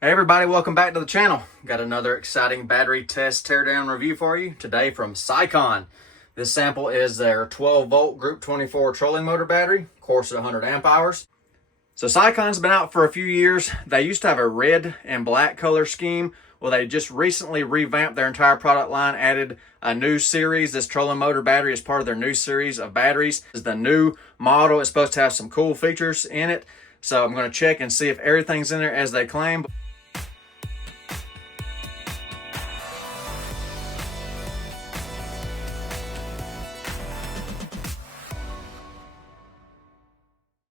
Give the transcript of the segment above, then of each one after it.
Hey everybody, welcome back to the channel. Got another exciting battery test teardown review for you today from Siekon. This sample is their 12 volt group 24 trolling motor battery, of course at 100 amp hours. So Siekon's been out for a few years. They used to have a red and black color scheme. Well, they just recently revamped their entire product line, added a new series. This trolling motor battery is part of their new series of batteries. This is the new model. It's supposed to have some cool features in it. So I'm going to check and see if everything's in there as they claim.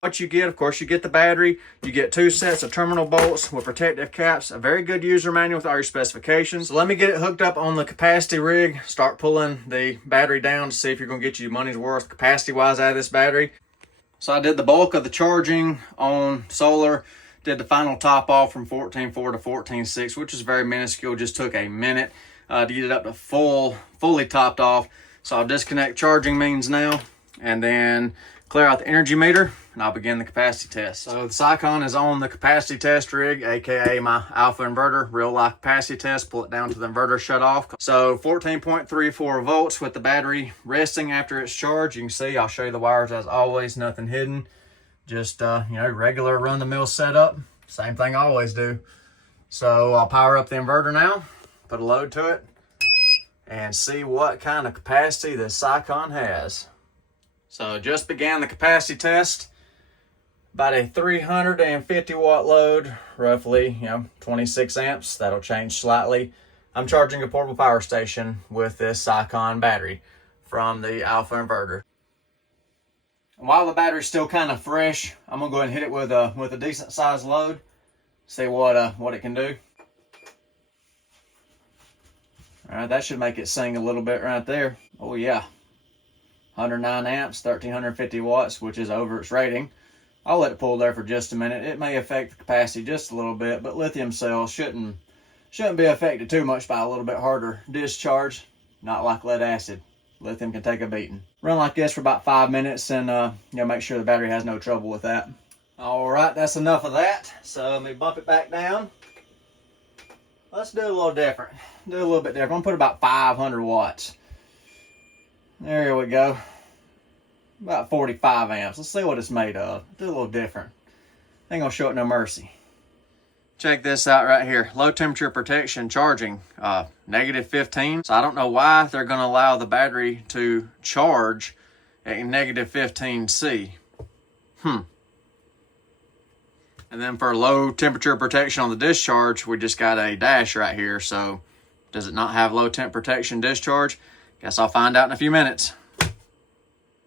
What you get, of course, you get the battery, you get 2 sets of terminal bolts with protective caps, a very good user manual with all your specifications. So let me get it hooked up on the capacity rig, start pulling the battery down to see if you're going to get your money's worth capacity-wise out of this battery. So I did the bulk of the charging on solar, did the final top off from 14.4 to 14.6, which is very minuscule, just took a minute to get it up to fully topped off. So I'll disconnect charging means now, and then clear out the energy meter, and I'll begin the capacity test. So the Siekon is on the capacity test rig, aka my alpha inverter, real life capacity test. Pull it down to the inverter shut off. So 14.34 volts with the battery resting after it's charged. You can see, I'll show you the wires as always, nothing hidden. Just regular run the mill setup. Same thing I always do. So I'll power up the inverter now, put a load to it, and see what kind of capacity the Siekon has. So just began the capacity test. About a 350 watt load, roughly 26 amps. That'll change slightly. I'm charging a portable power station with this Siekon battery from the alpha inverter. And while the battery's still kind of fresh, I'm gonna go ahead and hit it with a decent sized load. See what it can do. All right, that should make it sing a little bit right there. Oh yeah. 109 amps, 1350 watts, which is over its rating. I'll let it pull there for just a minute. It may affect the capacity just a little bit, but lithium cells shouldn't be affected too much by a little bit harder discharge. Not like lead acid. Lithium can take a beating. Run like this for about 5 minutes and make sure the battery has no trouble with that. All right, that's enough of that. So let me bump it back down. Let's do a little different. Do a little bit different. I'm gonna put about 500 watts. There we go. About 45 amps. Let's see what it's made of. Do a little different. Ain't gonna show it no mercy. Check this out right here. Low temperature protection charging, -15. So I don't know why they're gonna allow the battery to charge at -15 C. And then for low temperature protection on the discharge, we just got a dash right here. So does it not have low temp protection discharge? Guess I'll find out in a few minutes.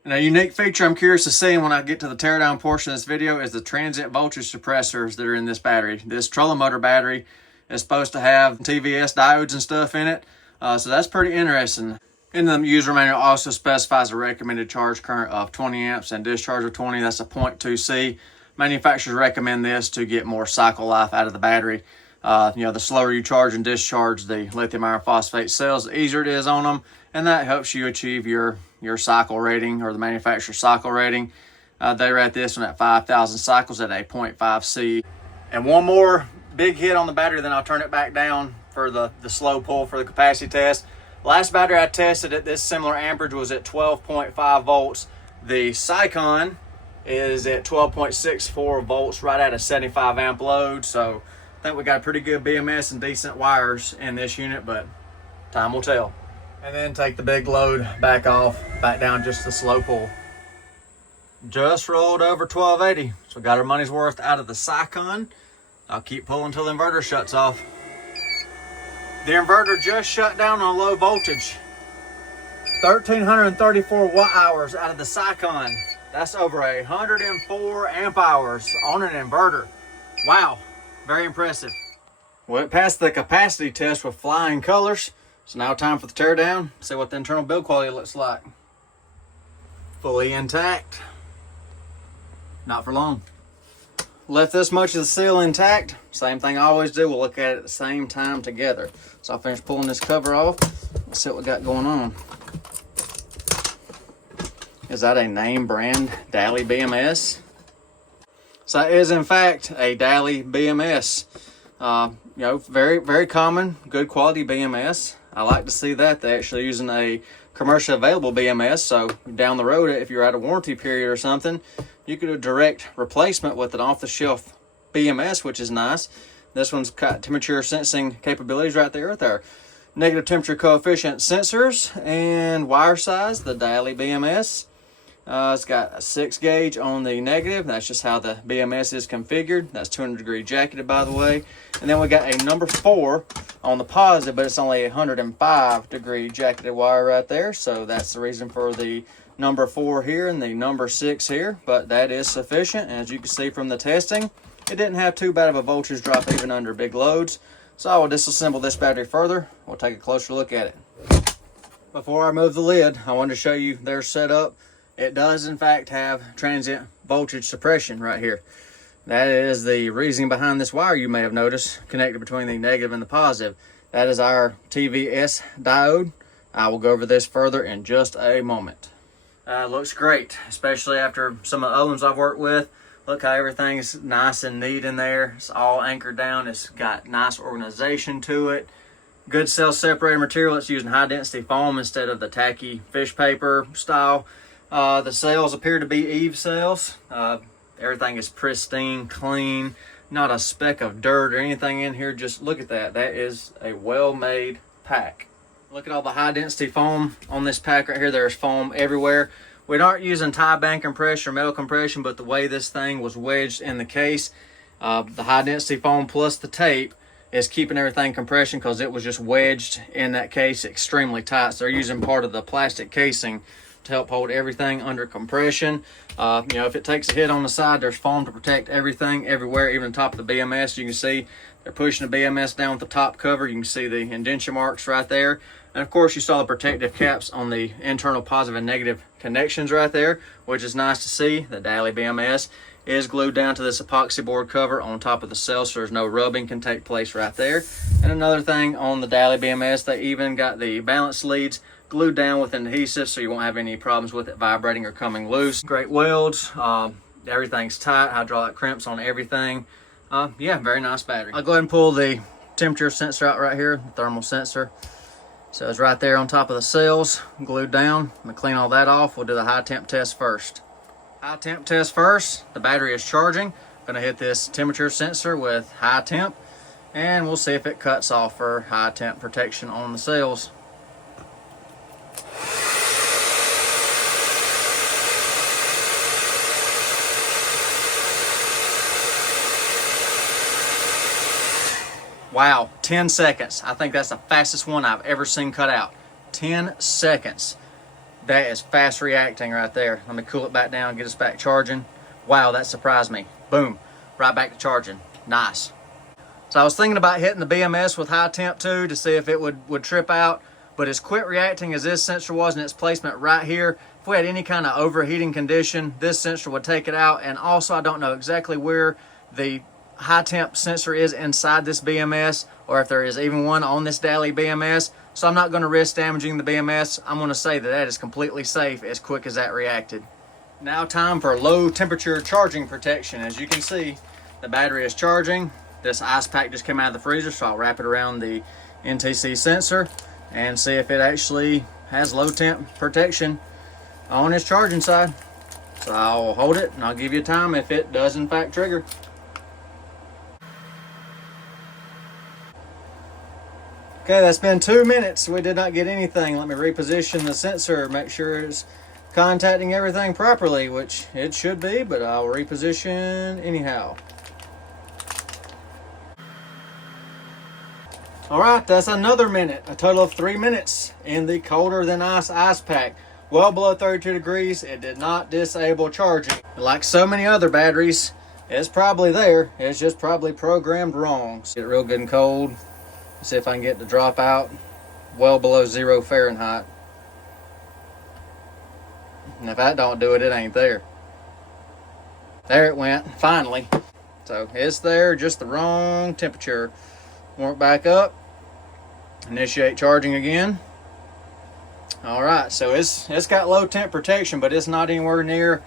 And a unique feature I'm curious to see when I get to the teardown portion of this video is the transient voltage suppressors that are in this battery. This trolling motor battery is supposed to have TVS diodes and stuff in it. So that's pretty interesting. And the user manual also specifies a recommended charge current of 20 amps and discharge of 20. That's a 0.2 C. Manufacturers recommend this to get more cycle life out of the battery. The slower you charge and discharge the lithium iron phosphate cells, the easier it is on them, and that helps you achieve your cycle rating or the manufacturer cycle rating. They rate this one at 5,000 cycles at a 0.5 C. And one more big hit on the battery, then I'll turn it back down for the slow pull for the capacity test. Last battery I tested at this similar amperage was at 12.5 volts. The Siekon is at 12.64 volts right at a 75 amp load. So I think we got a pretty good BMS and decent wires in this unit, but time will tell. And then take the big load back off, back down just the slow pull. Just rolled over 1280, so got our money's worth out of the Siekon. I'll keep pulling until the inverter shuts off. The inverter just shut down on low voltage. 1,334 watt hours out of the Siekon. That's over 104 amp hours on an inverter. Wow, very impressive. Well, it passed the capacity test with flying colors. So now time for the teardown. See what the internal build quality looks like. Fully intact. Not for long. Left this much of the seal intact. Same thing I always do. We'll look at it at the same time together. So I'll finish pulling this cover off. Let's see what we got going on. Is that a name brand Daly BMS? So it is in fact a Daly BMS. You know, very common, good quality BMS. I like to see that they're actually using a commercially available BMS, so down the road, if you're out of warranty period or something, you could do a direct replacement with an off-the-shelf BMS, which is nice. This one's got temperature sensing capabilities right there with our negative temperature coefficient sensors and wire size, the daily BMS. It's got a 6 gauge on the negative. That's just how the BMS is configured. That's 200-degree jacketed, by the way. And then we got a number 4 on the positive, but it's only a 105-degree jacketed wire right there. So that's the reason for the number 4 here and the number 6 here. But that is sufficient. And as you can see from the testing, it didn't have too bad of a voltage drop even under big loads. So I will disassemble this battery further. We'll take a closer look at it. Before I move the lid, I wanted to show you their setup. It does in fact have transient voltage suppression right here. That is the reason behind this wire you may have noticed connected between the negative and the positive. That is our TVS diode. I will go over this further in just a moment. Looks great, especially after some of the other ones I've worked with. Look how everything's nice and neat in there. It's all anchored down. It's got nice organization to it. Good cell separator material. It's using high density foam instead of the tacky fish paper style. The cells appear to be Eve cells. Everything is pristine, clean, not a speck of dirt or anything in here. Just look at that. That is a well-made pack. Look at all the high density foam on this pack right here. There's foam everywhere. We aren't using tie band compression or metal compression, but the way this thing was wedged in the case, the high density foam plus the tape is keeping everything compression because it was just wedged in that case extremely tight. So they're using part of the plastic casing to help hold everything under compression. You know, if it takes a hit on the side, there's foam to protect everything everywhere, even the top of the BMS. You can see they're pushing the BMS down with the top cover. You can see the indentation marks right there. And of course, you saw the protective caps on the internal positive and negative connections right there, which is nice to see. The daily BMS is glued down to this epoxy board cover on top of the cell, so there's no rubbing can take place right there. And another thing on the daily BMS, they even got the balance leads glued down with an adhesive so you won't have any problems with it vibrating or coming loose. Great welds, everything's tight, hydraulic crimps on everything. Yeah, very nice battery. I'll go ahead and pull the temperature sensor out right here, the thermal sensor. So it's right there on top of the cells, glued down. I'm gonna clean all that off. We'll do the high temp test first. High temp test first. The battery is charging. I'm gonna hit this temperature sensor with high temp, and we'll see if it cuts off for high temp protection on the cells. Wow, 10 seconds. I think that's the fastest one I've ever seen cut out. 10 seconds. That is fast reacting right there. Let me cool it back down, get us back charging. Wow, that surprised me. Boom, right back to charging. Nice. So I was thinking about hitting the BMS with high temp too to see if it would trip out, but as quick reacting as this sensor was in its placement right here, if we had any kind of overheating condition, this sensor would take it out. And also, I don't know exactly where the high temp sensor is inside this BMS, or if there is even one on this daily BMS, so I'm not going to risk damaging the BMS. I'm going to say that that is completely safe as quick as that reacted. Now time for low temperature charging protection. As you can see, the battery is charging. This ice pack just came out of the freezer, so I'll wrap it around the NTC sensor and see if it actually has low temp protection on its charging side. So I'll hold it and I'll give you a time if it does in fact trigger. Okay, that's been 2 minutes. We did not get anything. Let me reposition the sensor, make sure it's contacting everything properly, which it should be, but I'll reposition anyhow. All right, that's another minute, a total of 3 minutes in the colder than ice pack. Well below 32 degrees, it did not disable charging. Like so many other batteries, it's probably there. It's just probably programmed wrong. Get it real good and cold. See if I can get it to drop out well below 0 Fahrenheit. And if that don't do it, it ain't there. There it went, finally. So it's there, just the wrong temperature. Warm it back up. Initiate charging again. All right, so it's got low temp protection, but it's not anywhere near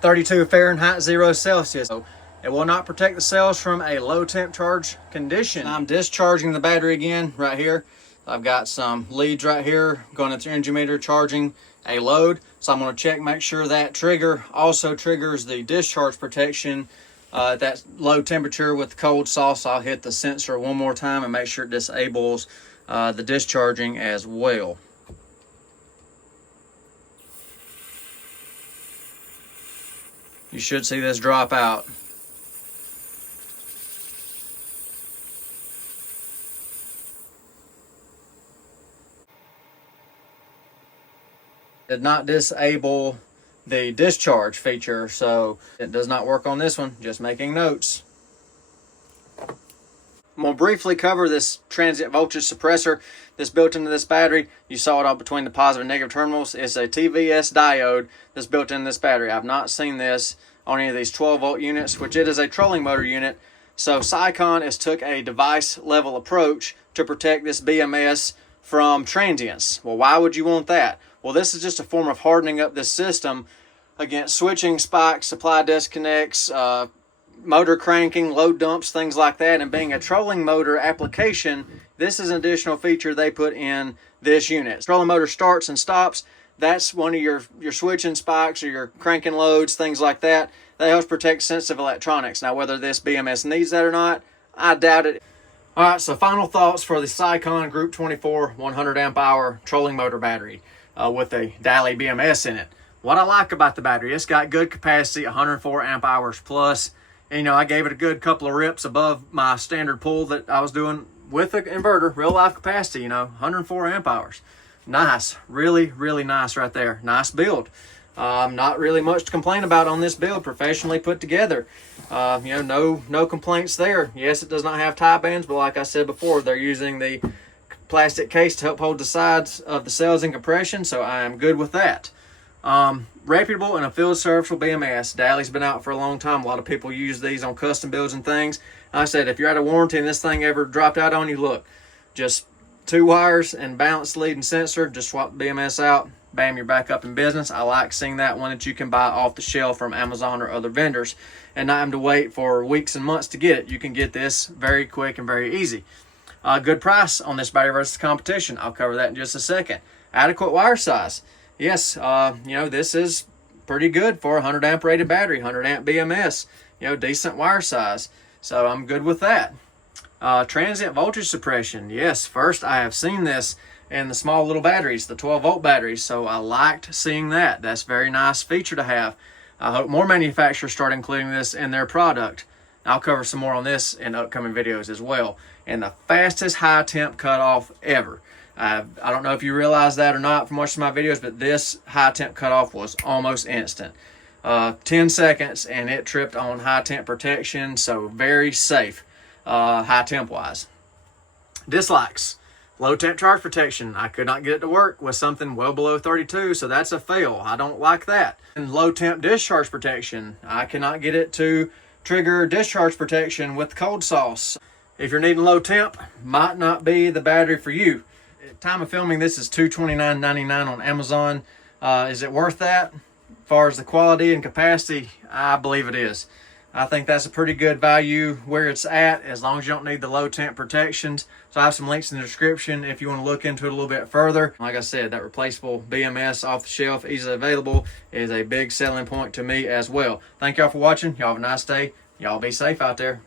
32 Fahrenheit, 0 Celsius. So It will not protect the cells from a low temp charge condition. I'm discharging the battery again right here. I've got some leads right here going into the energy meter charging a load. So I'm going to check, make sure that trigger also triggers the discharge protection at that low temperature with the cold sauce. I'll hit the sensor one more time and make sure it disables the discharging as well. You should see this drop out. Did not disable the discharge feature, so it does not work on this one. Just making notes. I'm going to briefly cover this transient voltage suppressor that's built into this battery. You saw it all between the positive and negative terminals. It's a TVS diode that's built into this battery. I've not seen this on any of these 12 volt units, which it is a trolling motor unit. So Siekon has took a device level approach to protect this BMS from transients. Well, why would you want that? Well, this is just a form of hardening up this system against switching, spikes, supply disconnects, motor cranking, load dumps, things like that. And being a trolling motor application, this is an additional feature they put in this unit. Trolling motor starts and stops. That's one of your switching spikes or your cranking loads, things like that. That helps protect sensitive electronics. Now, whether this BMS needs that or not, I doubt it. All right, so final thoughts for the Siekon Group 24 100 amp hour trolling motor battery with a daily BMS in it. What I like about the battery, it's got good capacity, 104 amp hours plus. And, you know, I gave it a good couple of rips above my standard pull that I was doing with the inverter, real life capacity, you know, 104 amp hours. Nice, really, really nice right there. Nice build. Not really much to complain about on this build, professionally put together. You know, no complaints there. Yes, it does not have tie bands, but like I said before, they're using the plastic case to help hold the sides of the cells in compression, so I am good with that. Reputable and a field serviceable BMS. Daly's been out for a long time. A lot of people use these on custom builds and things. Like I said, if you're out of warranty and this thing ever dropped out on you, look, just 2 wires and balanced lead and sensor, just swap the BMS out, bam, you're back up in business. I like seeing that one that you can buy off the shelf from Amazon or other vendors and not having to wait for weeks and months to get it. You can get this very quick and very easy. Good price on this battery versus competition. I'll cover that in just a second. Adequate wire size. Yes, you know, this is pretty good for a 100 amp rated battery, 100 amp BMS, you know, decent wire size. So I'm good with that. Transient voltage suppression. Yes, first I have seen this in the small little batteries, the 12 volt batteries. So I liked seeing that. That's a very nice feature to have. I hope more manufacturers start including this in their product. I'll cover some more on this in upcoming videos as well. And the fastest high temp cutoff ever. I don't know if you realize that or not from watching my videos, but this high temp cutoff was almost instant. 10 seconds and it tripped on high temp protection, so very safe high temp wise. Dislikes. Low temp charge protection. I could not get it to work with something well below 32, so that's a fail. I don't like that. And low temp discharge protection. I cannot get it to trigger discharge protection with cold sauce. If you're needing low temp, might not be the battery for you. At time of filming, this is $229.99 on Amazon. Is it worth that? As far as the quality and capacity, I believe it is. I think that's a pretty good value where it's at, as long as you don't need the low temp protections. So I have some links in the description if you want to look into it a little bit further. Like I said, that replaceable BMS off the shelf, easily available, is a big selling point to me as well. Thank y'all for watching. Y'all have a nice day. Y'all be safe out there.